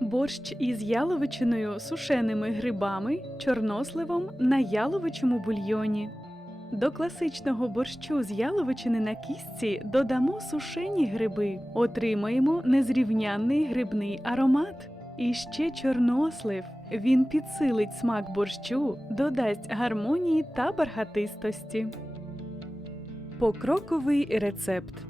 Борщ із яловичиною, сушеними грибами, чорносливом на яловичому бульйоні. До класичного борщу з яловичини на кістці додамо сушені гриби, отримаємо незрівнянний грибний аромат. І ще чорнослив. Він підсилить смак борщу, додасть гармонії та бархатистості. Покроковий рецепт.